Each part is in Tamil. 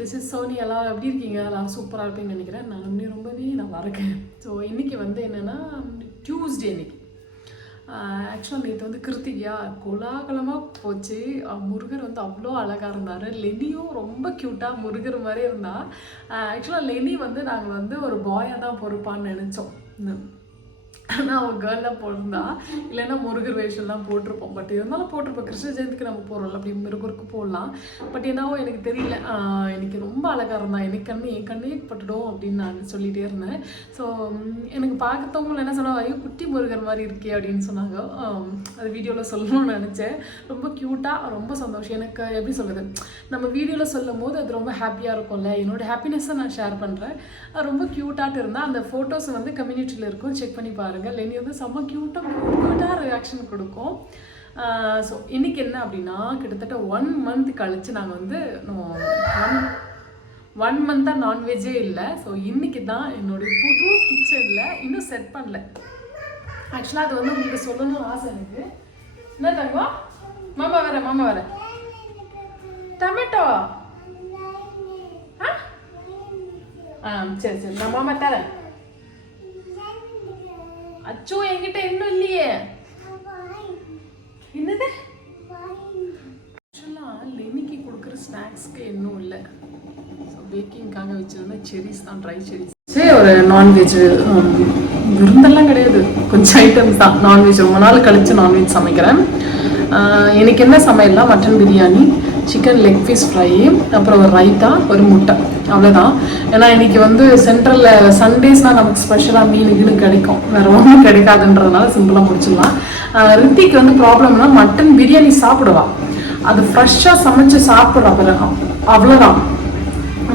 திஸ் இஸ் சோனி எல்லாரும் எப்படி இருக்கீங்க? எல்லாரும் சூப்பராக இருப்பீங்கன்னு நினைக்கிறேன். நான் இன்னும் ரொம்பவே நான் வரக்கேன் ஸோ இன்றைக்கி வந்து என்னென்னா டியூஸ்டே இன்னைக்கு. ஆக்சுவலாக நேற்று வந்து கிருத்திகா கோலாகலமாக போச்சு. முருகர் வந்து அவ்வளோ அழகாக இருந்தார். லெனியும் ரொம்ப க்யூட்டாக முருகர் மாதிரி இருந்தால் ஆக்சுவலாக லெனி வந்து நாங்கள் வந்து ஒரு பாயாக தான் பொறுப்பான்னு நினச்சோம். ஆனால் அவள் கேர்ளாக போட்டிருந்தா இல்லைன்னா முருகர் வேஷம்லாம் போட்டிருப்போம். பட் இருந்தாலும் போட்டிருப்போம். கிருஷ்ண ஜெயந்திக்கு நம்ம போகிறோம்ல அப்படி முருகருக்கு போடலாம். பட் என்னவோ எனக்கு தெரியல. எனக்கு ரொம்ப அழகாக இருந்தா எனக்கு கண்ணு என் கண்ணே பட்டுடும் அப்படின்னு நான் சொல்லிகிட்டே இருந்தேன். ஸோ எனக்கு பார்க்கறவங்க என்ன சொன்னாங்க ஐயோ குட்டி முருகர் மாதிரி இருக்கே அப்படின்னு சொன்னாங்க. அது வீடியோவில் சொல்லணும்னு நினச்சேன். ரொம்ப க்யூட்டாக ரொம்ப சந்தோஷம். எனக்கு எப்படி சொல்கிறது நம்ம வீடியோவில் சொல்லும் போது அது ரொம்ப ஹாப்பியாக இருக்கும்ல. என்னோட ஹாப்பினஸ்ஸை நான் ஷேர் பண்ணுறேன் ரொம்ப க்யூட்டாக இருந்தால் அந்த ஃபோட்டோஸ் வந்து கம்யூனிட்டியில் இருக்கும். செக் பண்ணி பாருங்கள் லெனி வந்து செம்ம க்யூட்டாக க்யூட்டாக ரியாக்ஷன் கொடுக்கும். ஸோ இன்னைக்கு என்ன அப்படின்னா கிட்டத்தட்ட ஒன் மந்த் கழித்து நாங்கள் வந்து ஒன் ஒன் மந்த்தாக நான்வெஜ்ஜே இல்லை. ஸோ இன்னைக்கு தான் என்னுடைய புது கிச்சனில் இன்னும் செட் பண்ணல. ஆக்சுவலாக அது வந்து உங்களுக்கு சொல்லணும்னு ஆசை எனக்கு. என்ன தங்கம்? மாமா வர மாமா வர. டொமேட்டோ ஆ? ஆ சரி சரி. நான் மாமா தரேன். அச்சோ என்கிட்ட இன்னும் இல்லையே. என்னது? ஆக்சுவலாக லெனிக்கு கொடுக்குற ஸ்நாக்ஸ்க்கு இன்னும் இல்லை. ஸோ பேக்கிங்காக வச்சிருந்த செரிஸ் தான் ட்ரை செரிஸ் சரி ஒரு நான்வெஜ் விருந்தெல்லாம் கிடையாது. கொஞ்சம் ஐட்டம்ஸ் தான். நான்வெஜ் ரொம்ப நாள் கழித்து நான்வெஜ் சமைக்கிறேன். எனக்கு என்ன சமையல்னா mutton biryani chicken leg piece fry அப்புறம் ஒரு ரைத்தா ஒரு முட்டை. அவ்வளோதான் ஏன்னா இன்னைக்கு வந்து சென்ட்ரலில் சண்டேஸ்னால் நமக்கு ஸ்பெஷலாக மீன் கீனு கிடைக்கும். வேற ஒன்றும் கிடைக்காதுன்றதுனால சிம்பிளாக முடிச்சிடலாம். ரித்திக்கு வந்து ப்ராப்ளம்னா மட்டன் பிரியாணி சாப்பிடுவா. அது ஃப்ரெஷ்ஷாக சமைச்சு சாப்பிட்றா பிறகு அவ்வளோதான்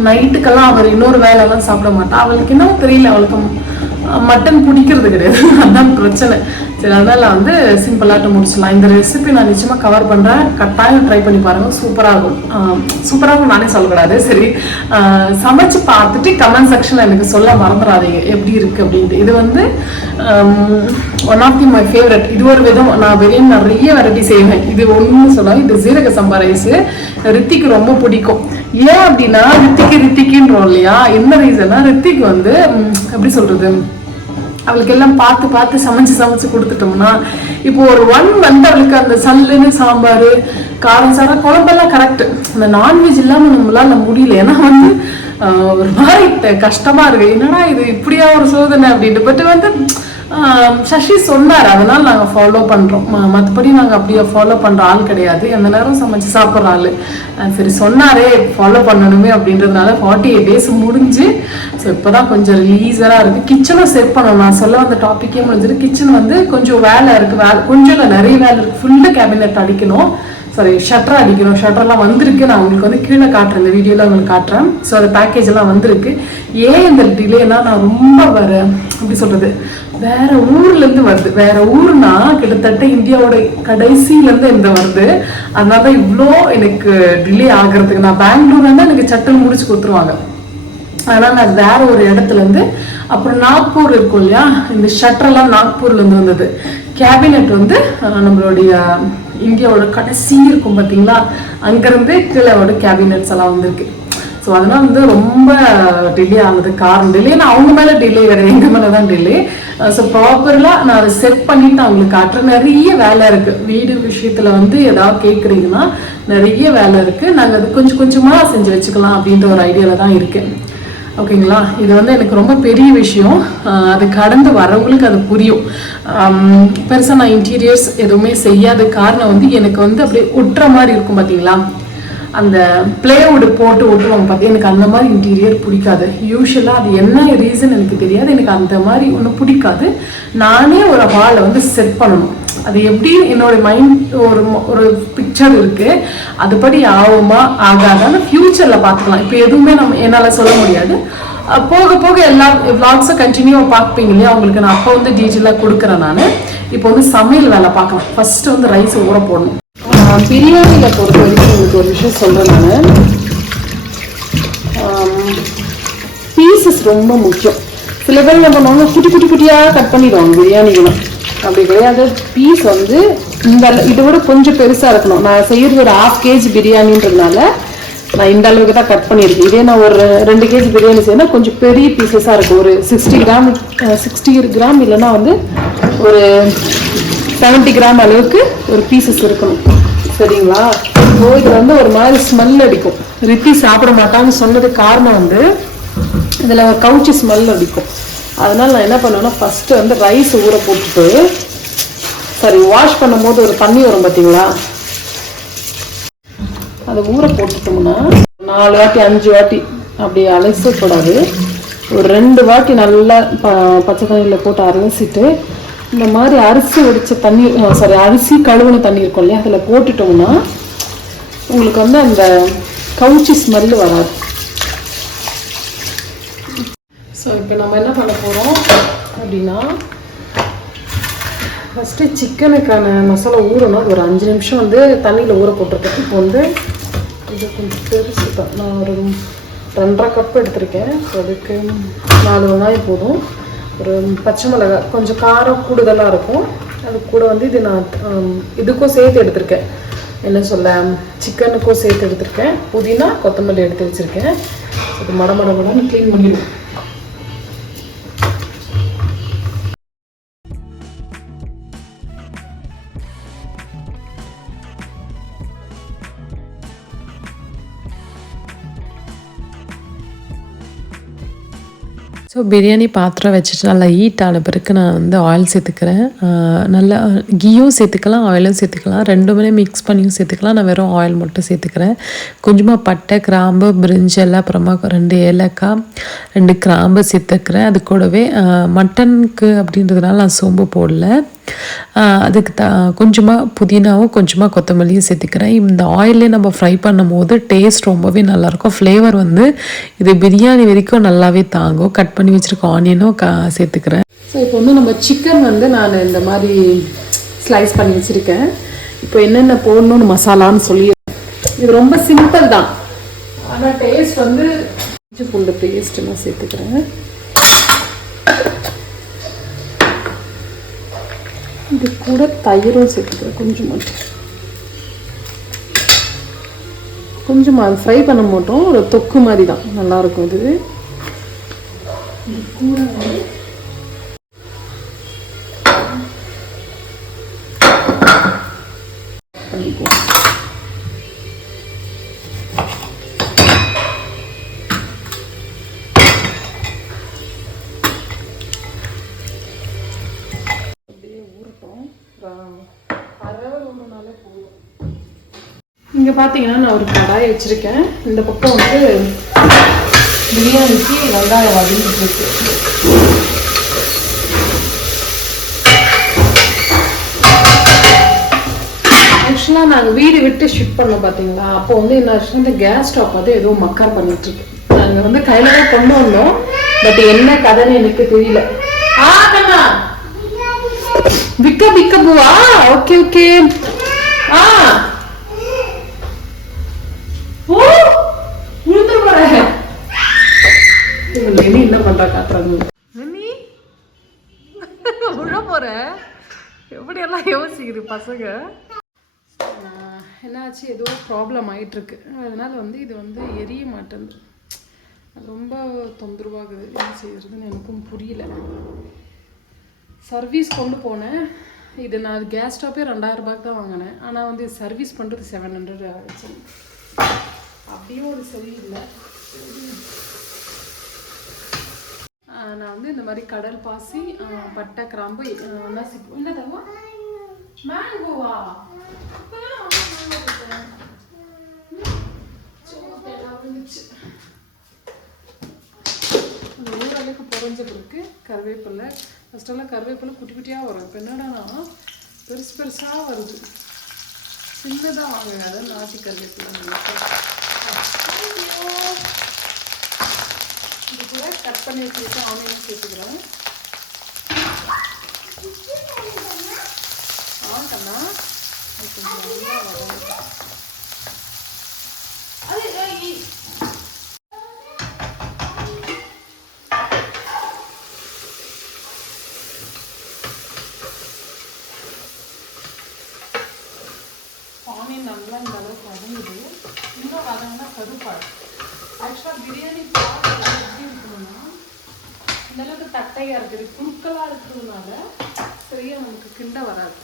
நைட்டுக்கெல்லாம் அவர் இன்னொரு வேலையெல்லாம் சாப்பிட மாட்டா. அவளுக்கு என்ன தெரியல அவளுக்கு மட்டன் பிடிக்கிறது கிடையாது. அதான் பிரச்சனை. சரி அதனால வந்து சிம்பிளாட்டு முடிச்சிடலாம். இந்த ரெசிபி நான் நிச்சயமாக கவர் பண்ணுறேன் கட்டாயம் ட்ரை பண்ணி பாருங்க. சூப்பராக இருக்கும். சூப்பராக இருக்கும் நானே சொல்லக்கூடாது. சரி. சமைச்சு பார்த்துட்டு கமெண்ட் செக்ஷனில் எனக்கு சொல்ல மறந்துடாதீங்க. எப்படி இருக்கு அப்படின்ட்டு. இது வந்து one of the my favourite இது ஒரு விதம். நான் வெளியே நிறைய வெரைட்டி செய்வேன். இது ஒன்று சொல்லலாம் இது ஜீரக சம்பா ரைஸ் ரித்திக்கு ரொம்ப பிடிக்கும். ஏன் அப்படின்னா ரித்திக்கு ரித்திக்குன்றோம் இல்லையா? என்ன ரீசன்னா ரித்திக் வந்து எப்படி சொல்றது? அவளுக்கு எல்லாம் பார்த்து பார்த்து சமைச்சு சமைச்சு கொடுத்துட்டோம்னா இப்போ ஒரு ஒன் வந்து அவளுக்கு அந்த சல்லுன்னு சாம்பார் காரம் சாரம் குழம்பெல்லாம் கரெக்ட் அந்த நான்வெஜ் இல்லாமல் நம்மளால முடியல. ஏன்னா வந்து ஒரு மாதிரி கஷ்டமா இருக்கு. என்னடா இது இப்படியா ஒரு சோதனை அப்படின்ட்டு. பட் வந்து சஷி சசி சொன்னார். அதனால் நாங்கள் ஃபாலோ பண்ணுறோம் மற்றபடி நாங்கள் அப்படியே ஃபாலோ பண்ணுற ஆள் கிடையாது. எந்த நேரம் சமைச்சு சாப்பிட்ற ஆள். சரி சொன்னாரே ஃபாலோ பண்ணணுமே அப்படின்றதுனால ஃபார்ட்டி எயிட் டேஸ் முடிஞ்சு ஸோ இப்போ தான் கொஞ்சம் ரிலீஸராக இருக்குது கிச்சனும் செட் பண்ணணும். நான் சொல்ல வந்த டாப்பிக்கே முடிஞ்சிருக்கு கிச்சன் வந்து கொஞ்சம் வேலை இருக்குது வேலை கொஞ்சம் நிறைய வேலை இருக்குது ஃபுல்லாக கேபினெட் அடிக்கணும். சாரி ஷட்டர் அடிக்கணும். ஷட்டர்லாம் வந்திருக்கு. நான் உங்களுக்கு வந்து கீழே காட்டுறேன். இந்த வீடியோவில் உங்களுக்கு காட்டுறேன். ஸோ அந்த பேக்கேஜ் எல்லாம் வந்திருக்கு. ஏன் இந்த டிலேனா நான் ரொம்ப வர எப்படி சொல்றது? வேற ஊர்லேருந்து வருது. வேற ஊர்னா கிட்டத்தட்ட இந்தியாவோட கடைசியிலேருந்து இந்த வருது. அதனால தான் இவ்வளோ எனக்கு டிலே ஆகிறதுக்கு. நான் பெங்களூர்ல இருந்தா எனக்கு சட்டம் முடிச்சு கொடுத்துருவாங்க. அதனால் நான் வேற ஒரு இடத்துல இருந்து அப்புறம் நாக்பூர் இருக்கும் இல்லையா? இந்த ஷட்டர்லாம் நாக்பூர்லேருந்து வந்தது. கேபினெட் வந்து நம்மளுடைய இந்தியாவோட கடைசி இருக்கும் பார்த்தீங்களா அங்கேருந்து கீழேவோட கேபினெட்ஸ் எல்லாம் வந்திருக்கு. ஸோ அதனால் வந்து ரொம்ப டிலே ஆகுது காரணம். டிலேனா அவங்க மேலே டிலே கிடையாது எங்கள் மேலே தான் டிலே ஸோ ப்ராப்பர்லாம் நான் அதை செட் பண்ணிவிட்டு அவங்களுக்கு உங்களுக்கு காட்டுறேன். நிறைய வேலை இருக்குது வீடு விஷயத்தில் வந்து ஏதாவது கேட்குறீங்கன்னா நிறைய வேலை இருக்குது நாங்கள் அது கொஞ்சம் கொஞ்சமாக செஞ்சு வச்சுக்கலாம் அப்படின்ற ஒரு ஐடியாவில் தான் இருக்கேன். ஓகேங்களா? இது வந்து எனக்கு ரொம்ப பெரிய விஷயம். அது கடந்து வரவங்களுக்கு அது புரியும். பெருசாக நான் இன்டீரியர்ஸ் எதுவுமே செய்யாத காரணம் வந்து எனக்கு வந்து அப்படியே ஒட்டுற மாதிரி இருக்கும் பார்த்தீங்களா அந்த பிளேவுட் போட்டு ஒட்டுவாங்க பார்த்து எனக்கு அந்த மாதிரி இன்டீரியர் பிடிக்காது. யூஸ்வலாக அது என்ன ரீசன் எனக்கு தெரியாது. எனக்கு அந்த மாதிரி ஒன்றும் பிடிக்காது. நானே ஒரு ஹாலை வந்து செட் பண்ணணும். அது எப்படி என்னோட மைண்ட் ஒரு ஒரு பிக்சர் இருக்கு அதுபடி ஆகுமா ஆகாதான்னு ஃபியூச்சர்ல பார்த்துக்கலாம். இப்போ எதுவுமே நம்ம என்னால் சொல்ல முடியாது. போக போக எல்லா விளாக்ஸை கண்டினியூவாக பார்ப்பீங்க இல்லையா? உங்களுக்கு நான் அப்போ வந்து டீட்டெயிலாக கொடுக்குறேன் நான். இப்போ வந்து சமையல் வேலை பார்க்கலாம். ஃபர்ஸ்ட் வந்து ரைஸ் ஊற போடணும். பிரியாணியில் பொறுத்த வரைக்கும் உங்களுக்கு ஒரு விஷயம் சொல்கிறேன் நான். பீசஸ் ரொம்ப முக்கியம். சில பேர் என்ன பண்ணுவாங்க குட்டி குட்டி குட்டியாக கட் பண்ணிடுவாங்க பிரியாணிகளும் அப்படி கிடையாது. பீஸ் வந்து இந்த இதை விட கொஞ்சம் பெருசாக இருக்கணும். நான் செய்யறது ஒரு ஹாஃப் கேஜி பிரியாணின்றதுனால நான் இந்த அளவுக்கு தான் கட் பண்ணியிருக்கேன். இதே நான் ஒரு ரெண்டு கேஜி பிரியாணி செய்யணும் கொஞ்சம் பெரிய பீசஸாக இருக்கும். ஒரு சிக்ஸ்டி கிராம் சிக்ஸ்டி கிராம் இல்லைன்னா வந்து ஒரு செவன்ட்டி கிராம் அளவுக்கு ஒரு பீசஸ் இருக்கணும். சரிங்களா? ஸோ இது வந்து ஒரு மாதிரி ஸ்மெல் அடிக்கும். ரித்தி சாப்பிட மாட்டான்னு சொன்னதுக்கு காரணம் வந்து இதில் கவுச்சி ஸ்மெல் அடிக்கும். அதனால் நான் என்ன பண்ணுவேன்னா ஃபஸ்ட்டு வந்து ரைஸ் ஊற போட்டுட்டு சரி வாஷ் பண்ணும்போது ஒரு தண்ணி வரும் பார்த்தீங்களா அதை ஊற போட்டுட்டோம்னா நாலு வாட்டி அஞ்சு வாட்டி அப்படி அலசக்கூடாது ஒரு ரெண்டு வாட்டி நல்லா ப பச்சை தண்ணியில் போட்டு அலசிட்டு இந்த மாதிரி அரிசி வடித்த தண்ணி சாரி அரிசி கழுவுன தண்ணி இருக்கும் இல்லையா அதில் போட்டுட்டோம்னா உங்களுக்கு வந்து அந்த கவுச்சி ஸ்மெல்லு வராது. ஸோ இப்போ நம்ம என்ன பண்ண போகிறோம் அப்படின்னா ஃபஸ்ட்டு சிக்கனுக்கான மசாலா ஊறணும். அது ஒரு அஞ்சு நிமிஷம் வந்து தண்ணியில் ஊற போட்டிருக்கேன் இப்போ வந்து இது கொஞ்சம் பெருசு தான் நான் ஒரு ரெண்டரை கப் எடுத்திருக்கேன். ஸோ அதுக்கு நாலு வெங்காயம் போதும். ஒரு பச்சை மிளகாய் கொஞ்சம் காரம் கூடுதலாக இருக்கும். அது கூட வந்து இது நான் இதுக்கும் சேர்த்து எடுத்திருக்கேன். என்ன சொல்ல சிக்கனுக்கும் சேர்த்து எடுத்திருக்கேன். புதினா கொத்தமல்லி எடுத்து வச்சுருக்கேன். அது மட மட மடன்னு க்ளீன் பண்ணிடுவோம் ஸோ பிரியாணி பாத்திரம் வச்சுட்டு நல்லா ஹீட் ஆன பிறகு நான் வந்து ஆயில் சேர்த்துக்கிறேன் நல்லா கீயும் சேர்த்துக்கலாம் ஆயிலும் சேர்த்துக்கலாம் ரெண்டுமே மிக்ஸ் பண்ணியும் சேர்த்துக்கலாம் நான் வெறும் ஆயில் மட்டும் சேர்த்துக்கிறேன் கொஞ்சமாக பட்டை கிராம்பு பிரிஞ்சல் அப்புறமா ரெண்டு ஏலக்காய் ரெண்டு கிராம்பு சேர்த்துக்கிறேன் அது கூடவே மட்டனுக்கு அப்படின்றதுனால நான் சோம்பு போடல. அதுக்கு த கொஞ்சமாக புதினாவும் கொஞ்சமாக கொத்தமல்லியும் சேர்த்துக்கிறேன். இந்த ஆயிலே நம்ம ஃப்ரை பண்ணும் போது டேஸ்ட் ரொம்பவே நல்லாயிருக்கும். ஃப்ளேவர் வந்து இது பிரியாணி வரைக்கும் நல்லாவே தாங்கும். கட் பண்ணி வச்சுருக்க ஆனியனும் க சேர்த்துக்கிறேன். ஸோ இப்போ வந்து நம்ம சிக்கன் வந்து நான் இந்த மாதிரி ஸ்லைஸ் பண்ணி வச்சுருக்கேன். இப்போ என்னென்ன போடணும்னு மசாலான்னு சொல்லி இது ரொம்ப சிம்பிள் தான். ஆனால் டேஸ்ட் வந்து பூண்டு பேஸ்ட் நான் சேர்த்துக்கிறேன். இது கூட தயிரும் சேர்த்துக்கிறேன். கொஞ்சம். மட்டும் அது ஃப்ரை பண்ண மாட்டோம். ஒரு தொக்கு மாதிரி தான். நல்லாயிருக்கும் இது. இது கூட இங்கே பார்த்தீங்கன்னா நான் ஒரு கடாயை வச்சுருக்கேன். இந்த பக்கம் வந்து பிரியாணிக்கு வெங்காயம் வதங்கிட்டு இருக்கு ஆக்சுவலாக நாங்கள் வீடு விட்டு ஷிஃப்ட் பண்ணோம் பார்த்தீங்களா அப்போ வந்து என்ன ஆச்சுன்னா இந்த கேஸ் ஸ்டாப் வந்து ஏதோ மக்கா பண்ணிட்டுருக்கு நாங்கள் வந்து கையில் தான் கொண்டு வந்தோம். பட் என்ன கதைன்னு எனக்கு தெரியல. விக்க விக்க பூவா? ஓகே ஓகே ஆ! ஓ உளுந்து போறேன் இவங்க இனி என்ன பண்றா காட்டுறாங்க? நின்னி விழ போற. யோசிக்குது பசங்க? என்னாச்சு? ஏதோ ப்ராப்ளம் ஆயிட்டிருக்கு. அதனால வந்து இது வந்து எரிய மாட்டேங்குது ரொம்ப தொந்தரவாகுது. என்ன செய்யறதுன்னு எனக்கும் புரியல. சர்வீஸ் கொண்டு போனேன். இது நான் கேஸ் ஸ்டாப்பே ரெண்டாயிரம் ரூபாய்க்கு தான் வாங்கினேன். ஆனால் வந்து சர்வீஸ் பண்ணுறது செவன் ஹண்ட்ரட் ஆச்சு அப்படியும் ஒரு சரியில்லை. இல்லை நான் வந்து இந்த மாதிரி கடல் பாசி பட்டை கிராம்பு ஆஹ் நசி என்னதா மேங்கோவா ஓரளவுக்கு அம்மா mango பிறகு கருவேப்பிலை. ஃபஸ்ட்டெல்லாம் கருவேப்பிலை குட்டி குட்டியாக வரும். இப்போ என்னடானா பெருசு பெருசாக வருது. சின்னதாக வாங்க அதை நாட்டு கருவேப்பிலை. இது கூட கட் பண்ணி வச்சுட்டு ஆனியன் சேர்த்துக்கிறேன். ஆ கண்ணா இது கொஞ்சம் நல்லா வதங்கட்டும். அது ஏய், ஆனியன் நல்லா இந்த அளவுக்கு வதங்குது இன்னும் வதங்கினா கருப்பு ஆக்சுவலாக பிரியாணி பாத்திரம் எப்படி இருக்கணும்னா இந்த கட்டையாக இருக்குது குறுக்கலாக இருக்கிறதுனால சரியாக நமக்கு கிண்ட வராது.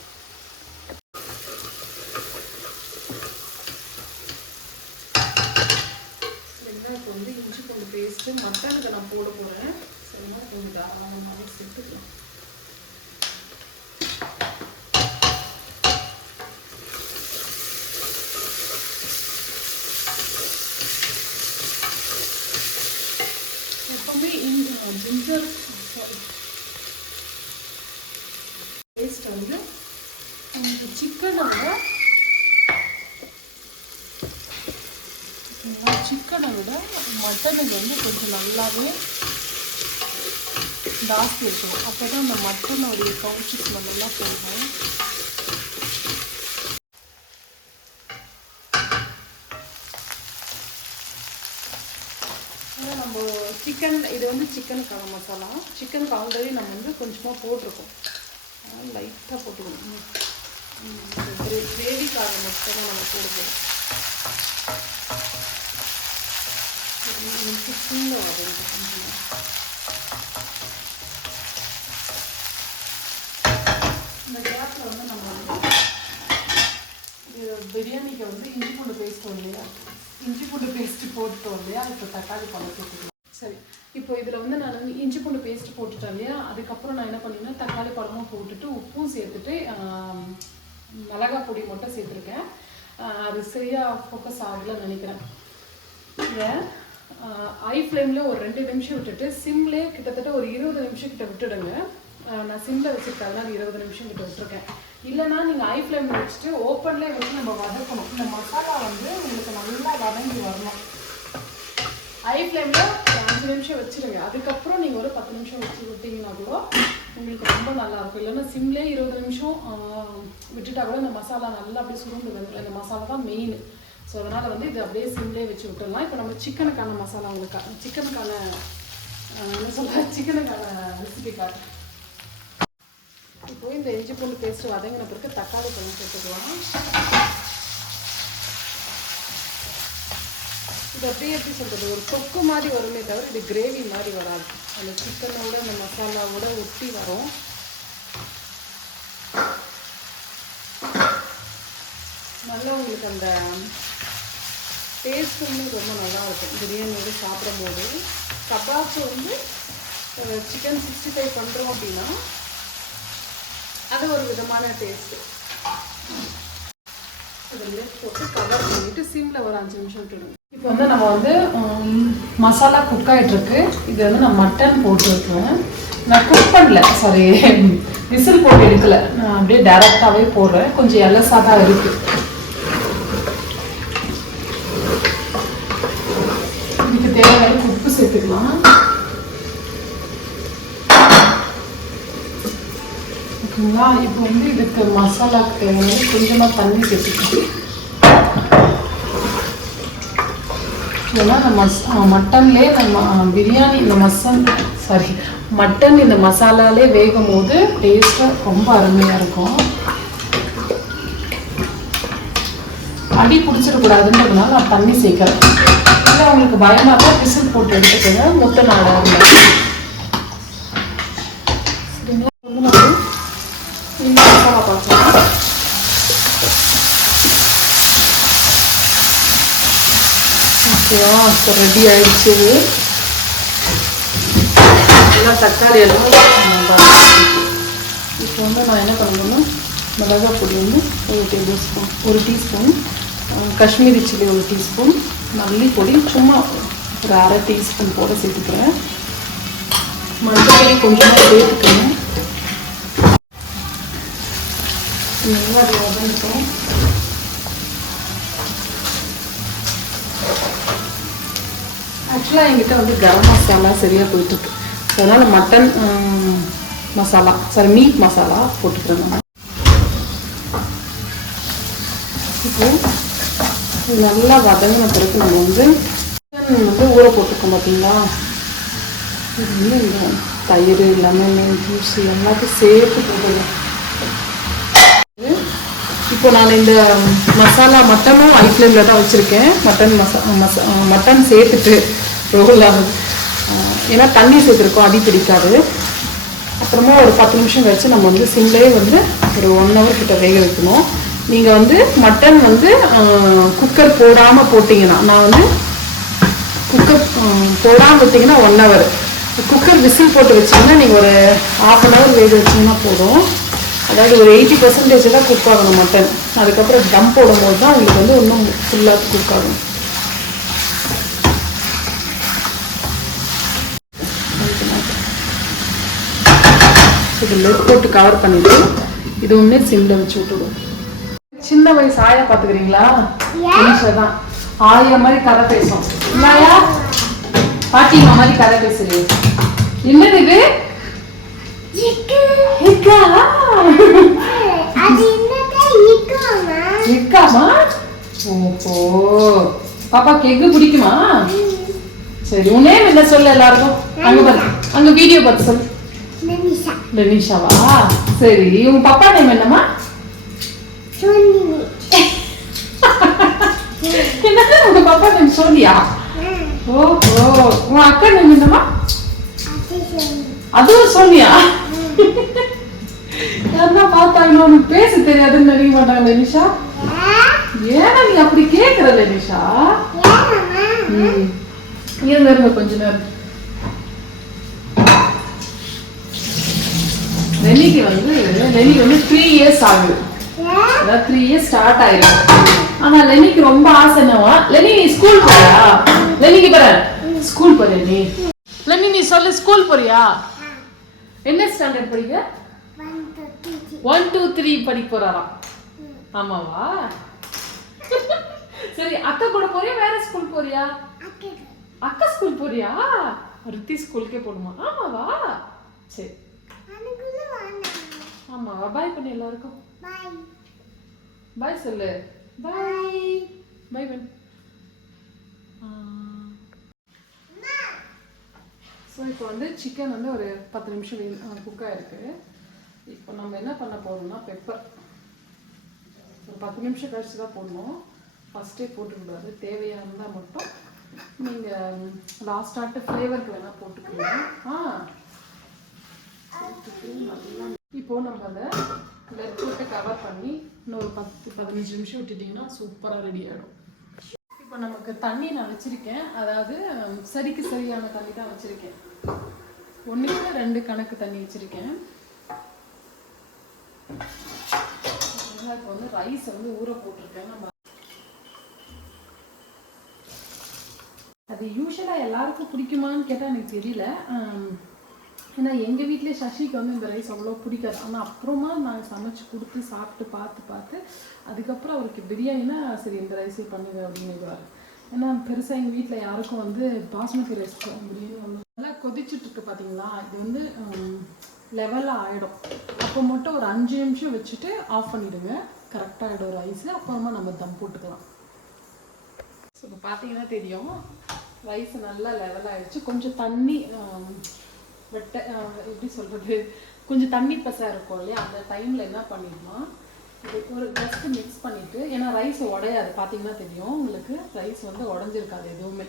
சரிங்களா இப்போ வந்து இஞ்சி கொஞ்சம் பேஸ்ட்டு மட்டனுக்கு நான் போட போகிறேன் சரிங்களா கொஞ்சம் தாராளமாக சேர்த்துக்கலாம். எப்பவுமே இஞ்சி ஜிஞ்சர் சாரி பேஸ்ட் வந்து உங்களுக்கு சிக்கனை விட சிக்கனை விட மட்டனுக்கு வந்து கொஞ்சம் நல்லாவே ஜாஸ்தி இருக்கும் அப்போ தான் அந்த மட்டனுடைய கவுச்சி நல்லா போகும். நம்ம சிக்கன் இது வந்து சிக்கனுக்கான மசாலா. சிக்கனுக்கு ஆல்ரெடி நம்ம வந்து கொஞ்சமாக போட்டிருக்கோம். லைட்டாக போட்டுக்கணும். கிரேவிக்காக மட்டும் தான் நம்ம போடுவோம். சின்ன வரும் கொஞ்சம் இந்த கேப்பில் வந்து நம்ம வந்து பிரியாணிக்கு வந்து இஞ்சி பூண்டு பேஸ்ட்டோம் இல்லையா இஞ்சி பூண்டு பேஸ்ட்டு போட்டுட்டோம் இல்லையா இப்போ தக்காளி பழம் போட்டுக்கலாம் சரி இப்போ இதில் வந்து நான் வந்து இஞ்சி பூண்டு பேஸ்ட் போட்டுட்டேன் இல்லையா? அதுக்கப்புறம் நான் என்ன பண்ணினா தக்காளி பழமும் போட்டுட்டு உப்பும் சேர்த்துட்டு மிளகா மிளகாய் பொடி மட்டும் சேர்த்துருக்கேன். அது சரியாக ஃபோக்கஸ் ஆகலைன்னு நினைக்கிறேன். இதை ஐ ஃப்ளேமில் ஒரு ரெண்டு நிமிஷம் விட்டுட்டு சிம்லேயே கிட்டத்தட்ட ஒரு இருபது நிமிஷம் கிட்ட விட்டுடுங்க. நான் சிம்மில் வச்சுருக்கேன் அதனால இருபது நிமிஷம் கிட்ட விட்டுருக்கேன். இல்லைன்னா நீங்கள் ஐ ஃப்ளேம் வச்சுட்டு ஓப்பன்லேயே வச்சு நம்ம வதக்கணும்? இந்த மசாலா வந்து உங்களுக்கு நல்லா வதங்கி வரணும். ஐ ஃப்ளேமில் அஞ்சு நிமிஷம் வச்சிருங்க. அதுக்கப்புறம் நீங்கள் ஒரு பத்து நிமிஷம் வச்சு விட்டீங்கன்னா கூட உங்களுக்கு ரொம்ப நல்லாயிருக்கும் இல்லைன்னா சிம்லேயே இருபது நிமிஷம் விட்டுட்டா கூட இந்த மசாலா நல்லா அப்படியே சுருண்டு வந்துடும் இந்த மசாலா தான் மெயின் ஸோ அதனால் வந்து இது அப்படியே சிம்லேயே வச்சு விட்டுடலாம். இப்போ நம்ம சிக்கனுக்கான மசாலா உங்களுக்கு சிக்கனுக்கான என்ன சொல்கிறேன் சிக்கனுக்கான ரெசிபி காட்டுறேன். இப்போ இந்த இஞ்சி பூண்டு பேஸ்ட் வதங்கின பிறகு தக்காளி பழம் சேர்த்துக்கலாம். இது அப்படியே எப்படி சொல்கிறது ஒரு தொக்கு மாதிரி வருமே தவிர இது கிரேவி மாதிரி வராது. அந்த சிக்கனோட அந்த மசாலாவோட ஒட்டி வரும். நல்லா உங்களுக்கு அந்த டேஸ்ட்டுமே ரொம்ப நல்லா இருக்கும் பிரியாணியோட சாப்பிடும்போது. கபாப்ஸ் வந்து சிக்கன் சிக்ஸ்டி ஃபைவ் பண்ணுறோம் அப்படின்னா அது ஒரு விதமான டேஸ்ட்டு இதில் போட்டு கவர் பண்ணிவிட்டு சிம்மில் ஒரு அஞ்சு நிமிஷம் விட்டுடுங்க இப்போ வந்து நம்ம வந்து மசாலா குக் ஆகிட்டு இருக்கு இது வந்து நான் மட்டன் போட்டு நான் குக் பண்ணல சாரி விசில் போட்டு எடுக்கலை. நான் அப்படியே டேரெக்டாகவே போடுறேன். கொஞ்சம் எலசாக தான் இருக்குது இதுக்கு தேவையான உப்பு சேர்த்துக்கலாம் ஓகேங்களா? இப்போ வந்து இதுக்கு மசாலாக்கு தேவையான கொஞ்சமாக தண்ணி சேர்த்துக்கலாம். ஏன்னா நம்ம மஸ்- மட்டன்லேயே மட்டன்லே நம்ம பிரியாணி இந்த மசால் சாரி மட்டன் இந்த மசாலாலே வேகும் போது டேஸ்ட்டாக ரொம்ப அருமையாக இருக்கும். அடி பிடிச்சிடக்கூடாதுன்றதுனால நான் தண்ணி சேர்க்குறேன். இல்லை உங்களுக்கு பயமாக தான் விசில் போட்டு எடுத்துக்கோங்க. முத்த நாடாக சரிங்களா வந்து இந்த மசாலா பார்க்கலாம் ஓகேவா இப்போ ரெடி ஆயிடுச்சு. எல்லாம் தக்காளி எல்லாம் இப்போ வந்து நான் என்ன பண்ணணும்னா மிளகாய் பொடி வந்து ஒரு டேபிள் ஸ்பூன் ஒரு டீஸ்பூன் காஷ்மீரி சில்லி ஒரு டீஸ்பூன் மல்லிப்பொடி சும்மா ஒரு அரை டீஸ்பூன் போட சேர்த்துக்கிறேன். மஞ்சள் கொஞ்சமாக சேர்த்துக்கிறேன். நல்லா வதங்கிட்டோம். ஆக்சுவலாக எங்கிட்ட வந்து கரம் மசாலா சரியாக போயிட்டுருக்கு. அதனால் mutton masala sorry meat masala போட்டுக்கிறேன் நம்ம. இப்போ நல்லா வதங்கின பிறகு நம்ம வந்து சிக்கன் வந்து ஊற போட்டிருக்கோம் பார்த்தீங்களா இது வந்து இந்த தயிர் லெமன் ஜூஸ் எல்லாத்தையும் சேர்த்து போட்டுருவேன் இப்போ நான் இந்த மசாலா மட்டனும் ஐ ஃப்ளேமில் தான் வச்சுருக்கேன். மட்டன் மசா மசா மட்டன் சேர்த்துட்டு ரோல் ஆகுது. ஏன்னா தண்ணி சேர்த்துருக்கோம் அடி பிடிக்காது. அப்புறமா ஒரு பத்து நிமிஷம் கழிச்சு நம்ம வந்து சிம்லேயே வந்து ஒரு ஒன் ஹவர் கிட்ட வேக வைக்கணும். நீங்கள் வந்து மட்டன் வந்து குக்கர் போடாமல் போட்டிங்கன்னா நான் வந்து குக்கர் போடாமல் விட்டிங்கன்னா ஒன் ஹவர் குக்கர் விசில் போட்டு வச்சிங்கன்னா நீங்கள் ஒரு ஹாஃப் அன் ஹவர் வேக வச்சிங்கன்னா போதும். அதாவது ஒரு எயிட்டி பர்சன்டேஜ் தான் குக் ஆகணும் மட்டன் அதுக்கப்புறம் தம் போடும்போது தான் உங்களுக்கு வந்து இன்னும் ஃபுல்லாக குக் ஆகும். இது லெட் போட்டு கவர் பண்ணிவிட்டு இது ஒன்றே சிம்மில் வச்சு விட்டுடுவோம். சின்ன வயசு ஆயா பாத்துக்கிறீங்களா தான். ஆயா மாதிரி கதை பேசும். இல்லையா பாட்டிமா மாதிரி கதை பேசுது. என்னது இது? எக்கா? எக்காமா ஓஹோ. பாப்பாக்கு எக்கு பிடிக்குமா? சரி உன்னே என்ன சொல்லு எல்லாருக்கும்? அங்க பாரு. அங்க வீடியோ பார்த்து சொல்லு. லெனிஷாவா சரி உங்க பாப்பா நேம் என்னம்மா? என்ன உங்க பாப்பா நேம் சோனியா ஓஹோ உன் அக்கா நேம் என்னம்மா அதுவும் சோனியா யாருன்னா பார்த்தாங்களோ உனக்கு பேச தெரியாதுன்னு நினைக்க மாட்டாங்க நிஷா ஏன்னா நீ அப்படி கேக்குற நிஷா இருங்க இருங்க கொஞ்ச நேரம் நெனிக்கு வந்து லெனிக்கு வந்து த்ரீ இயர்ஸ் ஆகுது அதாவது த்ரீ இயர்ஸ் ஸ்டார்ட் ஆயிருக்கு ஆனா லெனிக்கு ரொம்ப ஆசை என்னவா? லெனி நீ ஸ்கூல் போறியா? லெனிக்கு பாரு. ஸ்கூல் போறியா நீ லெனி நீ சொல்லு ஸ்கூல் போறியா? என்ன ஸ்டாண்டர்ட் படிக்க? ஒன் டூ த்ரீ படிக்க போறாராம். ஆமாவா? சரி அக்கா கூட போறியா? வேற ஸ்கூல் போறியா? அக்கா ஸ்கூல் போறியா? ரித்தி ஸ்கூலுக்கே போடுமா ஆமாவா? சரி. ஆமாவா? பாய் பண்ணு எல்லாருக்கும். பாய் சொல்லு. பாய் பாய் பண்ணு ஸோ இப்போ வந்து சிக்கன் வந்து ஒரு பத்து நிமிஷம் குக் ஆயிருக்கு. இப்போ நம்ம என்ன பண்ண போறோம்னா பெப்பர் ஒரு பத்து நிமிஷம் கழிச்சு தான் போடணும். ஃபஸ்ட்டே போட்டுக்கூடாது. இருந்தால் மட்டும் நீங்கள் லாஸ்டாட்டு ஃப்ளேவருக்கு வேணால் போட்டுக்கலாம் ஆ. இப்போ நம்ம அதை லெட் போட்டு கவர் பண்ணி இன்னொரு பத்து பதினஞ்சு நிமிஷம் விட்டுட்டிங்கன்னா சூப்பராக ரெடி ஆகிடும் இப்போ நமக்கு தண்ணி நான் வச்சுருக்கேன். அதாவது சரிக்கு சரியான தண்ணி தான் வச்சுருக்கேன். ஒன்றுக்கு ரெண்டு கணக்கு தண்ணி வச்சுருக்கேன். இப்போ வந்து ரைஸ் வந்து ஊற போட்டிருக்கேன். நம்ம அது யூஸ்வலாக எல்லாருக்கும் பிடிக்குமான்னு கேட்டால் எனக்கு தெரியல. ஏன்னா எங்கள் வீட்டிலே சசிக்கு வந்து இந்த ரைஸ் அவ்வளோ பிடிக்காது. ஆனால் அப்புறமா நாங்கள் சமைச்சு கொடுத்து சாப்பிட்டு பார்த்து பார்த்து அதுக்கப்புறம் அவருக்கு பிரியாணினா சரி இந்த ரைஸே பண்ணுங்க அப்படின்னுவார் ஏன்னா பெருசாக எங்கள் வீட்டில் யாருக்கும் வந்து பாஸ்மதி ரைஸ் பிரியாணி வந்து நல்லா கொதிச்சுட்ருக்கு பார்த்தீங்களா இது வந்து லெவலாக ஆகிடும் அப்போ மட்டும் ஒரு அஞ்சு நிமிஷம் வச்சுட்டு ஆஃப் பண்ணிவிடுங்க கரெக்டாக ஆகிடும் ரைஸு அப்புறமா நம்ம தம் போட்டுக்கலாம். ஸோ இப்போ பார்த்தீங்கன்னா தெரியும். ரைஸ் நல்லா லெவல் ஆயிடுச்சு. கொஞ்சம் தண்ணி வெட்ட uh, எப்படி சொல்கிறது கொஞ்சம் தண்ணி பசை இருக்கும் இல்லையா? அந்த டைமில் என்ன பண்ணிடலாம் இது ஒரு ஜஸ்ட் மிக்ஸ் பண்ணிவிட்டு ஏன்னா ரைஸ் உடையாது. பார்த்தீங்கன்னா தெரியும். உங்களுக்கு ரைஸ் வந்து உடஞ்சிருக்காது எதுவுமே.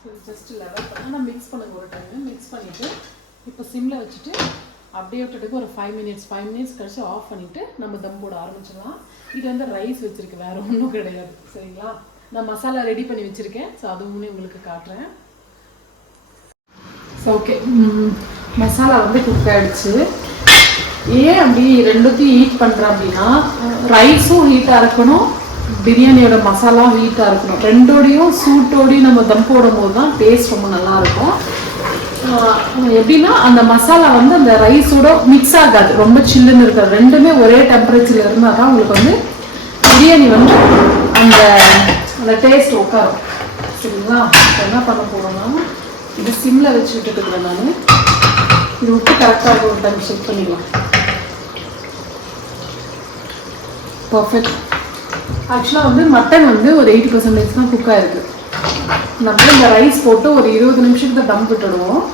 ஸோ ஜஸ்ட் லெவல் பண்ணி ஆனால் மிக்ஸ் பண்ணுங்க ஒரு டைம் மிக்ஸ் பண்ணிவிட்டு இப்போ சிம்மில் வச்சுட்டு அப்படியே விட்டுட்டுக்கு ஒரு ஃபைவ் மினிட்ஸ் ஃபைவ் மினிட்ஸ் கழிச்சு ஆஃப் பண்ணிவிட்டு நம்ம தம் போட ஆரம்பிச்சிடலாம். இது வந்து ரைஸ் வச்சுருக்கு. வேறு ஒன்றும் கிடையாது. சரிங்களா? நான் மசாலா ரெடி பண்ணி வச்சுருக்கேன். ஸோ அதுவுமே உங்களுக்கு காட்டுறேன். ஓகே மசாலா வந்து குக் ஆயிடுச்சு. ஏன் அப்படி ரெண்டுத்தையும் ஹீட் பண்ணுறேன் அப்படின்னா ரைஸும் ஹீட்டாக இருக்கணும் பிரியாணியோட மசாலாவும் ஹீட்டாக இருக்கணும். ரெண்டோடையும் சூட்டோடையும் நம்ம தம் போடும் போது தான் டேஸ்ட் ரொம்ப நல்லா இருக்கும். எப்படின்னா அந்த மசாலா வந்து அந்த ரைஸோட மிக்ஸ் ஆகாது. ரொம்ப சில்லுன்னு இருக்காது. ரெண்டுமே ஒரே டெம்பரேச்சரில் இருந்தால் தான் உங்களுக்கு வந்து பிரியாணி வந்து அந்த அந்த டேஸ்ட் உட்காரும் சரிங்களா? என்ன பண்ண போகிறோம்னா இது சிம்மில் வச்சு விட்டுட்டுருக்கேன் நான். இது உப்பு கரெக்டாக ஒரு டைம் செக் பண்ணிக்கலாம். பர்ஃபெக்ட் ஆக்சுவலாக வந்து மட்டன் வந்து ஒரு எயிட்டி பர்சன்டேஜ் தான் குக் ஆயிருக்கு. நம்ம இந்த ரைஸ் போட்டு ஒரு இருபது நிமிஷத்துக்கு தம் விட்டுடுவோம்.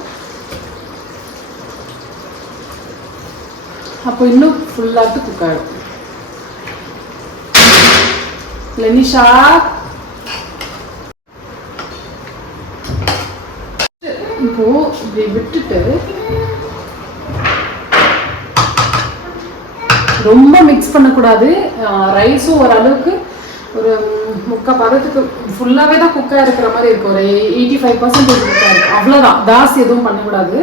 அப்போ இன்னும் ஃபுல்லாட்டு குக் ஆகிடும் லெனிஷா இப்போ இப்படி விட்டுட்டு ரொம்ப மிக்ஸ் பண்ணக்கூடாது. ரைஸும் ஓரளவுக்கு ஒரு முக்கால் பதத்துக்கு ஃபுல்லாகவே தான் குக்காக இருக்கிற மாதிரி இருக்கும். ஒரு எயிட்டி ஃபைவ் பர்சன்டேஜ் குக்காக இருக்கும். அவ்வளோதான் தாஸ் எதுவும் பண்ணக்கூடாது.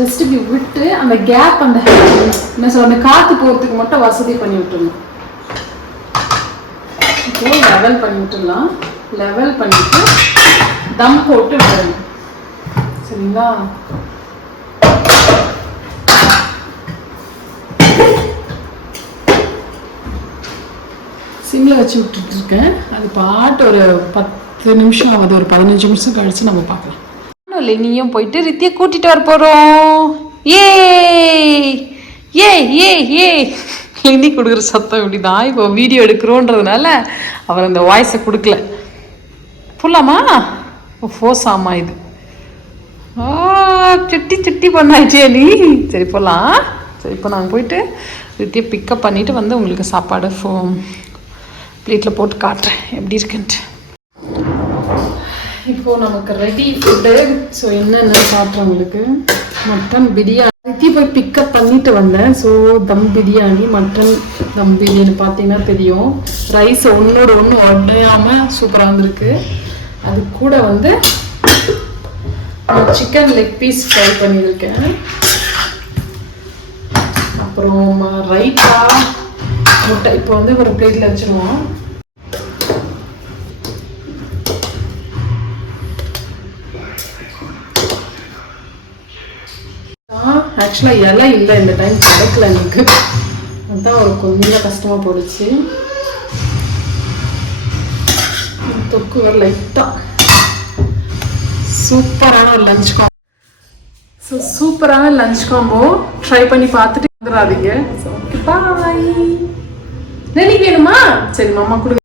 ஜஸ்ட் இப்படி விட்டு அந்த கேப் அந்த என்ன சொல்ல அந்த காற்று போகிறதுக்கு மட்டும் வசதி பண்ணி விட்டுருணும் இப்போ லெவல் பண்ணி விட்டுடலாம். லெவல் பண்ணிவிட்டு தம் போட்டு விடணும். சரிங்களா? சிம்மில் வச்சு விட்டுட்டு இருக்கேன் அது பாட்டு ஒரு பத்து நிமிஷம் ஆகுது ஒரு பதினஞ்சு நிமிஷம் கழிச்சு நம்ம பார்க்கலாம். இல்லை நீயும் போயிட்டு ரித்தியை கூட்டிட்டு வர போகிறோம் ஏ ஏ ஏ ஏ லினி கொடுக்குற சத்தம் இப்படி தான் இப்போ வீடியோ எடுக்கிறோன்றதுனால அவர் அந்த வாய்ஸை கொடுக்கல. போலாமா ஃபோர்ஸ் ஆமா இது. ஆ சுட்டி சுட்டி பண்ணாயிட்டே நீ. சரி போகலாம் சரி இப்போ நாங்கள் போயிட்டு ரித்தியை பிக்கப் பண்ணிவிட்டு வந்து உங்களுக்கு சாப்பாடு ஃபோ ப்ளேட்டில் போட்டு காட்டுறேன். எப்படி இருக்குன்ட்டு. இப்போது நமக்கு ரெடி ஃபுட்டு ஸோ என்னென்ன சாப்பிட்றேன் உங்களுக்கு? மட்டன் பிரியாணி. ரித்தி போய் பிக்கப் பண்ணிட்டு வந்தேன். ஸோ தம் பிரியாணி மட்டன் தம் பிரியாணி பார்த்தீங்கன்னா தெரியும். ரைஸ் ஒன்றோட ஒன்று உடையாமல் சூப்பராக இருந்திருக்கு. அது கூட வந்து சிக்கன் லெக் பீஸ் ஃப்ரை பண்ணியிருக்கேன். அப்புறம் ரைத்தா முட்டை இப்போ வந்து ஒரு பிளேட்டில் வச்சுருவோம். ஆக்சுவலாக இலை இல்லை இந்த டைம் கிடைக்கல எனக்கு. அதுதான் ஒரு கொஞ்சம் கஷ்டமாக போடுச்சு தொக்கு வர லைட்டாக சூப்பரான ஒரு லஞ்ச் காம்போ ஸோ சூப்பரான லஞ்ச் காம்போ ட்ரை பண்ணி பார்த்துட்டு வந்துடாதீங்க. ஸோ பாய் நெனிக்கு வேணுமா? சரி மாமா கொடுங்க.